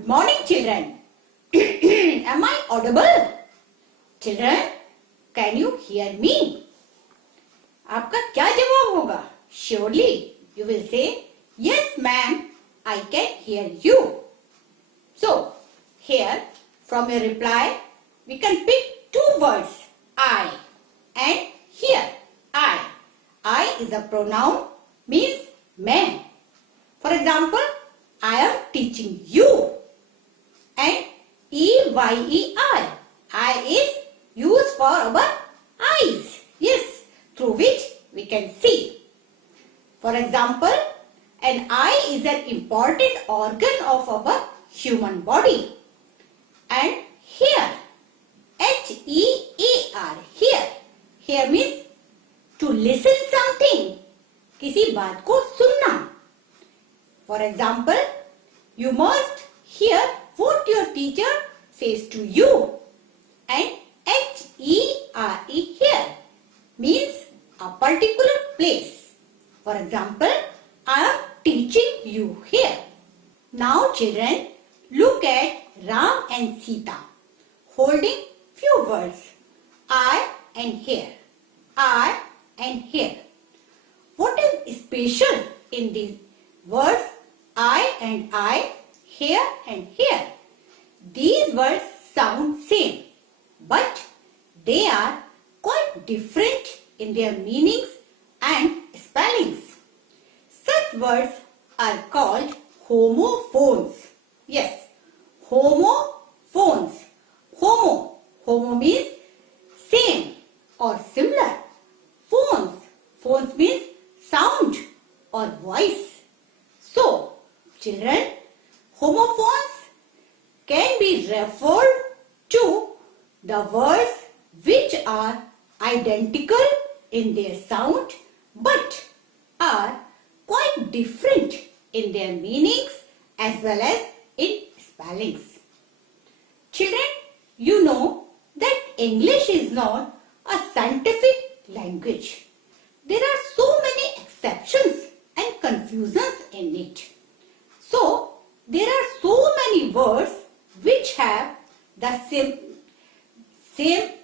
Good morning, children. Am I audible? Children, can you hear me? आपका क्या जवाब होगा? Surely you will say, yes ma'am, I can hear you. So, here from your reply, we can pick two words, I and here, I. I is a pronoun, means मैं. For example, I am teaching you. And E-Y-E-I. I is used for our eyes. Yes, through which we can see. For example, an eye is an important organ of our human body. And here, H-E-A-R, here. Here means to listen something. किसी बात को सुनना. For example, you must hear what your teacher says to you. And H-E-R-E here means a particular place. For example, I am teaching you here. Now children, look at Ram and Sita holding few words. I and here. I and here. What is special in these words I and I, here and here? These words sound same, but they are quite different in their meanings and spellings. Such words are called homophones. Yes, homophones. Homo means same or similar. Phones means sound or voice. So, children, homophones can be referred to the words which are identical in their sound but are quite different in their meanings as well as in spellings. Children, you know that English is not a scientific language. There are so many exceptions and confusions in it. So, there are so many words which have the same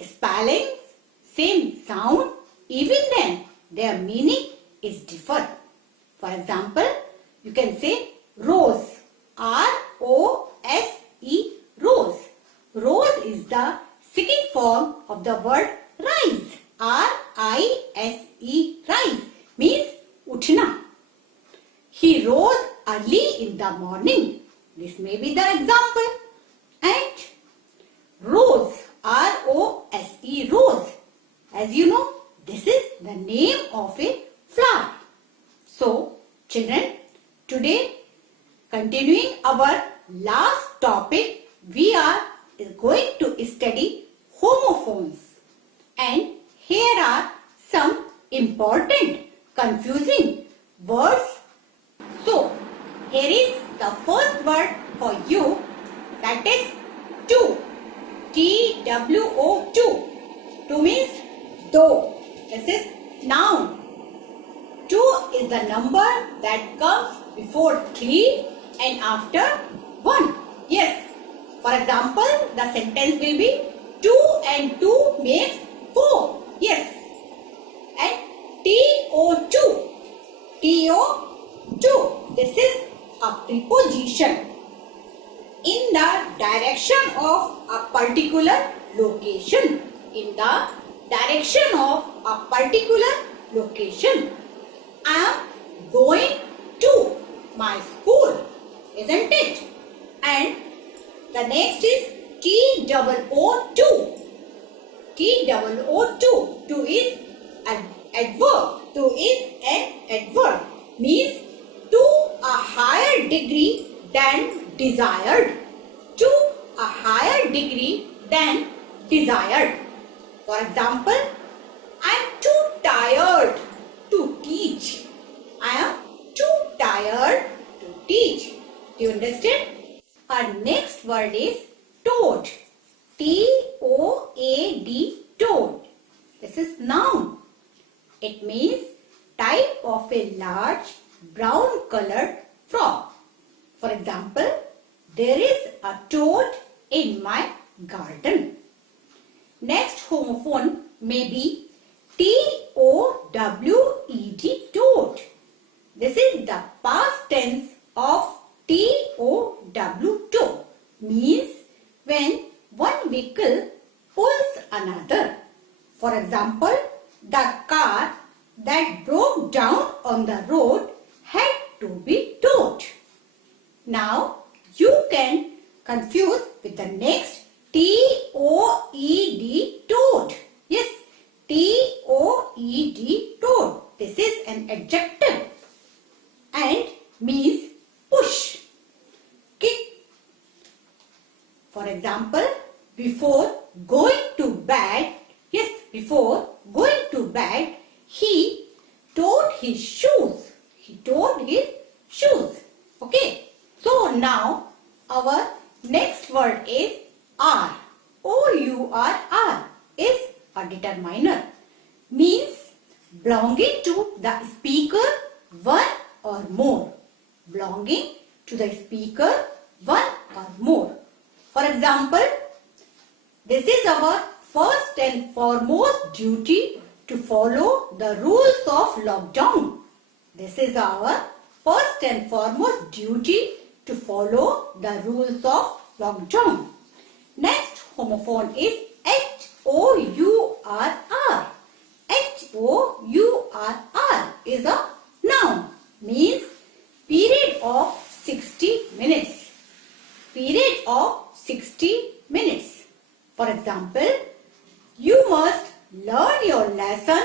spellings, same sound, even then their meaning is different. For example, you can say rose, R-O-S-E, rose. Rose is the second form of the word rise, R-I-S-E, rise, means uthna. He rose early in the morning. This may be the example. And rose, R-O-S-E, rose. As you know, this is the name of a flower. So, children, today, continuing our last topic, we are going to study homophones. And here are some important, confusing words. So, here is the first word for you, that is two. T-W-O, two. Two means do. This is noun. Two is the number that comes before three and after one. Yes. For example, the sentence will be 2 and 2 makes 4. Yes. And T-O-2. T-O-2. This is a preposition in the direction of a particular location. In the direction of a particular location. I am going to my school, isn't it? And the next is T-O-O-2. T-O-O-2. Two is an adverb. Two is an adverb. Means to a higher degree than desired. To a higher degree than desired. For example, I am too tired to teach. I am too tired to teach. Do you understand? Our next word is toad. T-O-A-D, toad. This is noun. It means type of a large brown colored frog. For example, there is a toad in my garden. Next homophone may be T-O-W-E-D, toad. This is the past tense of T-O-W, tow. Means when one vehicle pulls another. For example, the car that broke down on the road had to be towed. Now you can confuse with the next T-O-E-D, toad. Yes, T-O-E-D, toad. This is an adjective and means push, kick. For example, before going to bed, he towed his shoes. Okay. So now our next word is are. O-U-R-R is a determiner. Means belonging to the speaker, one or more. Belonging to the speaker, one or more. For example, this is our first and foremost duty to follow the rules of lockdown. This is our first and foremost duty to follow the rules of lockdown. Next homophone is H-O-U-R-R. H-O-U-R-R is a noun. Means period of 60 minutes. Period of 60 minutes. For example, you must learn your lesson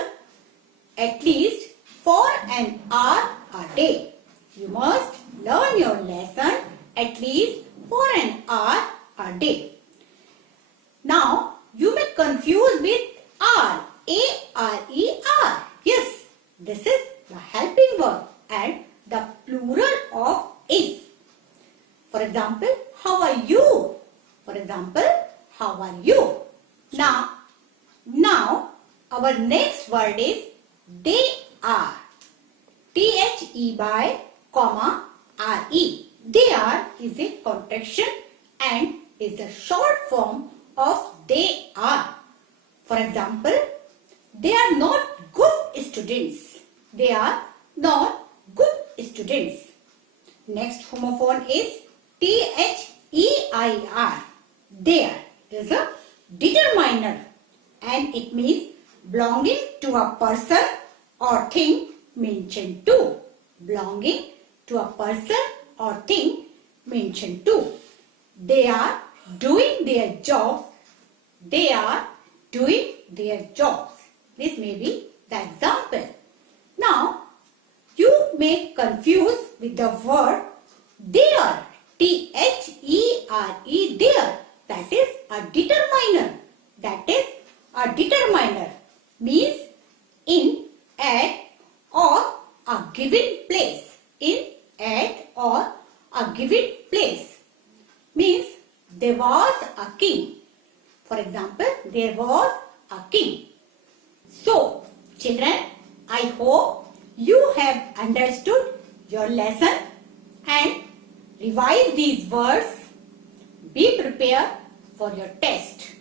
at least for an hour a day. You must learn your lesson at least for an hour a day. Now, you may confuse with are. A-R-E-R. Yes, this is the helping verb and the plural of is. For example, how are you? For example, how are you? Now our next word is they are. T-H-E comma R-E. They are is a contraction and is the short form of they are. For example, they are not good students. They are not good students. Next homophone is T-H-E-I-R. There is a determiner and it means belonging to a person or thing mentioned to. Belonging to a person or thing mentioned to. They are doing their jobs. They are doing their jobs. This may be the example. Now, you may confuse with the word there. T-H-E-R-E, there. That is a determiner. That is a determiner. Means in, at or a given place. In, at or a given place. Means there was a king. For example, there was a king. So, children, I hope you have understood your lesson and revise these words. Be prepared for your test.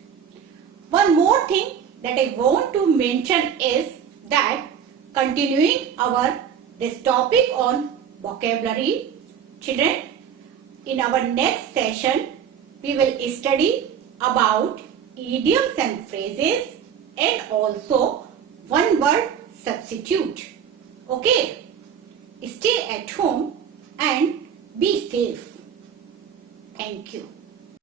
One more thing that I want to mention is that continuing this topic on vocabulary, children, in our next session, we will study about idioms and phrases and also one word substitute. Okay? Stay at home and be safe. Thank you.